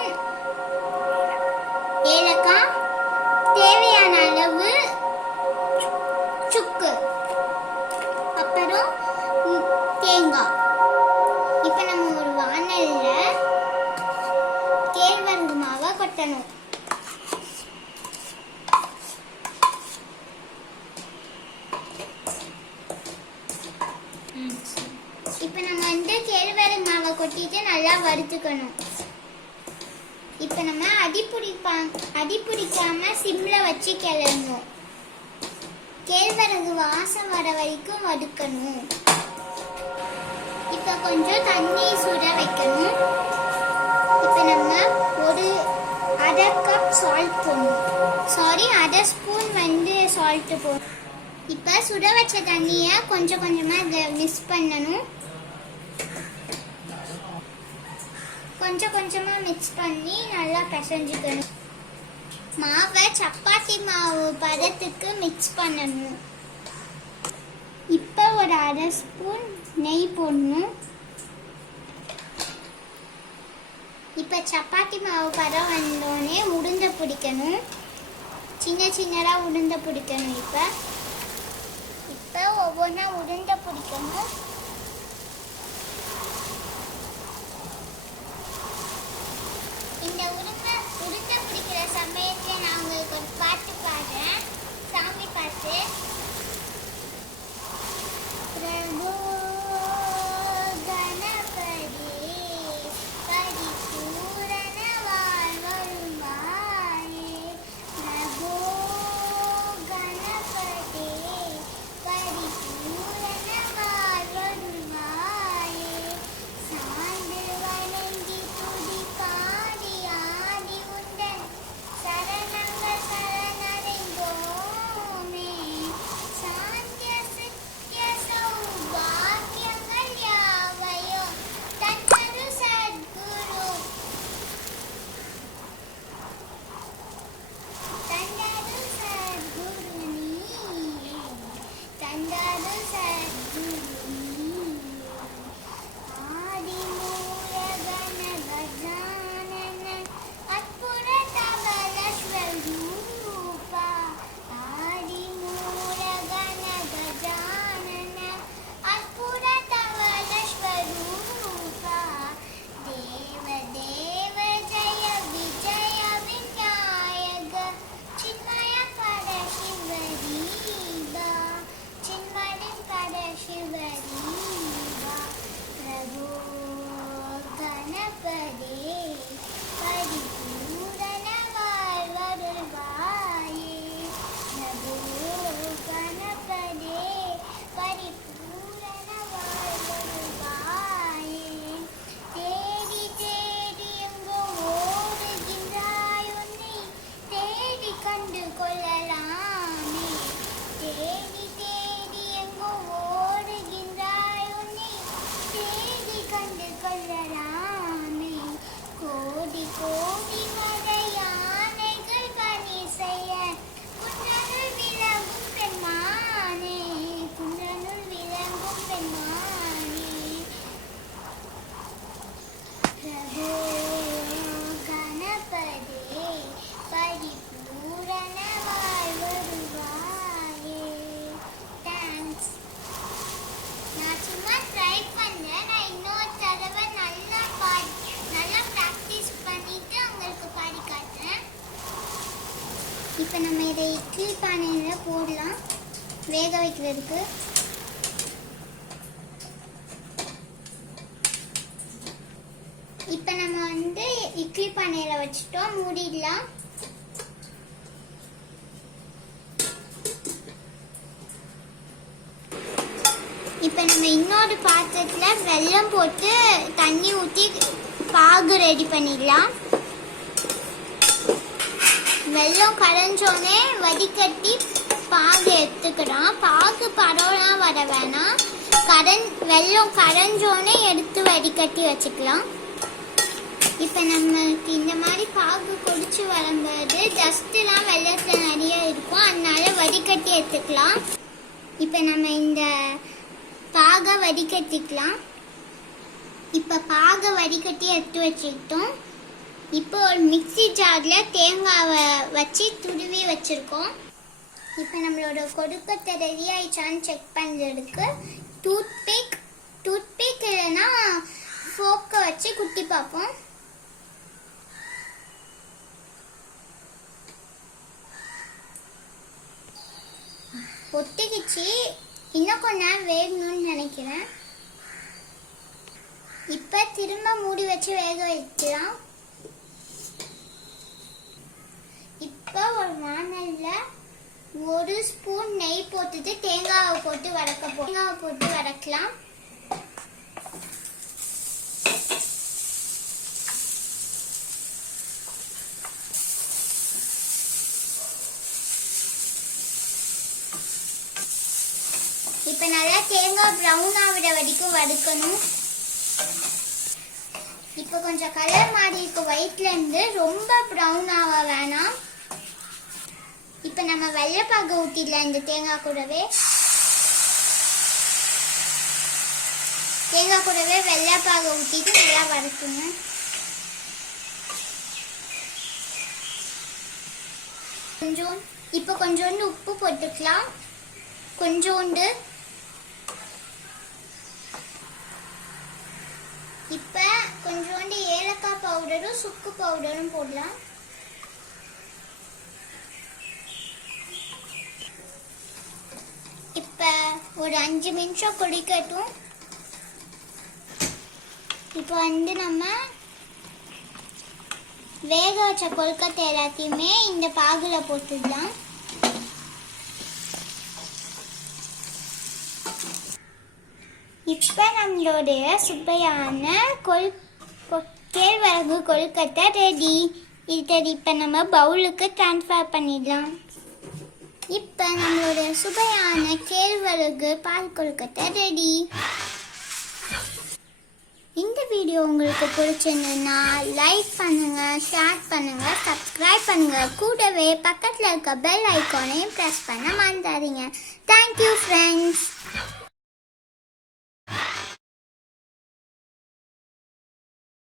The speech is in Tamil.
ஸ்பூன் ஏலக்காய், தேவையான அளவு சுக்கு, அப்புறம் தேங்காய். இப்போ நம்ம ஒரு வாணல்ல கேழ்வரகு மாவை கொட்டணும். இப்போ நம்ம கேழ்வரகு மாவை கொட்டிட்டு நல்லா வறுத்துக்கணும். இப்போ நம்ம அடி பிடிக்காம சிம்ல வச்சு கிளறணும். கேழ்வரகு வாசம் வர வரைக்கும் வறுக்கணும். இப்போ கொஞ்சம் தண்ணி சுட வைக்கணும். இப்போ நம்ம ஒரு அரை கப் சால்ட் போடணும். அரை ஸ்பூன் சால்ட்டு போடணும். இப்போ சுட வச்ச தண்ணியை கொஞ்சம் கொஞ்சமாக இதில் மிக்ஸ் பண்ணணும். கொஞ்சம் கொஞ்சமாக மிக்ஸ் பண்ணி நல்லா பிசைஞ்சுக்கணும். மாவை சப்பாத்தி மாவு பதத்துக்கு மிக்ஸ் பண்ணணும். இப்போ ஒரு அரை ஸ்பூன் நெய் போடணும். இப்போ சப்பாத்தி மாவு பதம் வந்தோடனே உருண்டை பிடிக்கணும். சின்னதாக உருண்டை பிடிக்கணும். இப்போ ஒவ்வொன்றா உருண்டை பிடிக்கணும். இந்த உருண்டை பிடிக்கிற சமயத்தில் நான் உங்களுக்கு ஒரு பாட்டு பாடுறேன், சாமி பாட்டு. பிரபு கணபதி பரிபூரண வாழ்வருள்வாயே. பிரபு கணபதி பரிபூரண வாழ்வருள்வாயே. சார்ந்து வணங்கி துதி பாடி ஆடி உண்டன் சரணங்கள் சரணடைந்தோமே. சாந்திய சத்ய சௌபாகியங்கள் யாவையும் தந்தரு சத்குரு தந்தரு சத்குரு ஆதிமூலகன கஜானன அற்புத தபல ஸ்வரூபா. ஆதிமூலகன கஜானன அற்புத தபல ஸ்வரூபா. தேவ தேவ ஜய விஜய விநாயக சின்மய பர சிவரீபா. சின்மய பர சிவரீபா. பிரபு கணபதி பரிபூரண வாழ்வருள்வாயே. பிரபு கணபதி பரிபூரண வாழ்வருள்வாயே. தேடி தேடி எங்கோ ஓடுகின்றாய் உன்னை தேடி கண்டு கொள்ளலாமே. தேடி தேடி எங்கோ ஓடுகின்றாய் உன்னை தேடி கண்டு கொள்ளலாமே. கோடி கோடி வகை யானைகள் பணி செய்ய குன்றனுள் விளங்கும் பெண்மானே. குன்றனுள் விளங்கும் பெண்மானே. பிரபு கணபதி பரிபூரண வாழ்வருள்வாயே. தேங்க்ஸ். நான் சும்மா ட்ரை பண்ணேன். நான் இன்னொரு தடவை நல்லா ப்ராக்டிஸ் பண்ணிட்டு உங்களுக்கு பாடி காட்டுறேன். இப்போ நம்ம இதை இட்லி பானையில் போடலாம் வேக வைக்கிறதுக்கு. இப்போ நம்ம இட்லி பானையில் வச்சுட்டோம், மூடிடலாம். இப்போ நம்ம இன்னொரு பாத்திரத்தில் வெல்லம் போட்டு தண்ணி ஊற்றி பாகு ரெடி பண்ணிடலாம். வெல்லம் கரைஞ்சோடனே வடிகட்டி பாகு எடுத்துக்கலாம். பாகு பரவலாம் வர வேணாம். வெல்லம் கரைஞ்சோடனே எடுத்து வடிகட்டி வச்சுக்கலாம். இப்போ நமக்கு இந்த மாதிரி பாகு குடிச்சு வரும்போது டஸ்ட்லாம் வெள்ளத்தில் நிறைய இருக்கும், அதனால வடிகட்டி எடுத்துக்கலாம். இப்போ நம்ம இந்த பாகை வடிகட்டிக்கலாம். இப்போ பாகை வடிகட்டி எடுத்து வச்சுக்கிட்டோம். இப்போ ஒரு மிக்ஸி ஜாரில் தேங்காவை வச்சு துருவி வச்சுருக்கோம். இப்போ நம்மளோட கொழுக்கட்டை ரெடி ஆயிடுச்சான்னு செக் பண்ணுறதுக்கு டூத்பிக் இல்லைன்னா ஃபோக்கை வச்சு குத்தி பார்ப்போம். ஒட்டிக்கிச்சு, இன்னும் கொஞ்ச நேரம் வேகணும்னு நினைக்கிறேன். இப்போ திரும்ப மூடி வச்சு வேக வைக்கலாம். இப்போ ஒரு வானலில் 1 ஸ்பூன் நெய் போட்டுட்டு தேங்காவை போட்டு வதக்கலாம். இப்போ நல்லா தேங்காய் ப்ரௌன் ஆகிற வரைக்கும் வதக்கணும். இப்போ கொஞ்சம் கலர் மாறி இருக்கு ஒயிட்லேருந்து, ரொம்ப ப்ரௌன் ஆக வேணாம். இப்போ நம்ம வெள்ளைப்பாகு ஊற்றிடலாம். இந்த தேங்காய் கூடவே வெள்ளைப்பாகு ஊற்றிட்டு நல்லா வதக்குங்க. இப்போ கொஞ்சோண்டு உப்பு போட்டுக்கலாம். கொஞ்சோண்டு இப்போ கொஞ்சோண்டு ஏலக்காய் பவுடரும் சுக்கு பவுடரும் போடலாம். இப்போ ஒரு 5 நிமிஷம் கொதிக்கட்டும். இப்போ நம்ம வேக வச்ச கொழுக்கட்டை எல்லாத்தையுமே இந்த பாகுல போட்டுடலாம். இப்போ நம்மளுடைய சுவையான கேழ்வரகு கொழுக்கட்டை ரெடி. இதை இப்போ நம்ம பவுலுக்கு ட்ரான்ஸ்ஃபர் பண்ணிடலாம். இப்போ நம்மளுடைய சுவையான கேழ்வரகு பால் கொழுக்கட்டை ரெடி. இந்த வீடியோ உங்களுக்கு பிடிச்சிருந்ததுன்னா லைக் பண்ணுங்க, ஷேர் பண்ணுங்க, சப்ஸ்கிரைப் பண்ணுங்க. கூடவே பக்கத்தில் இருக்க பெல் ஐக்கானையும் ப்ரெஸ் பண்ண மறந்துடாதீங்க. Thank you friends.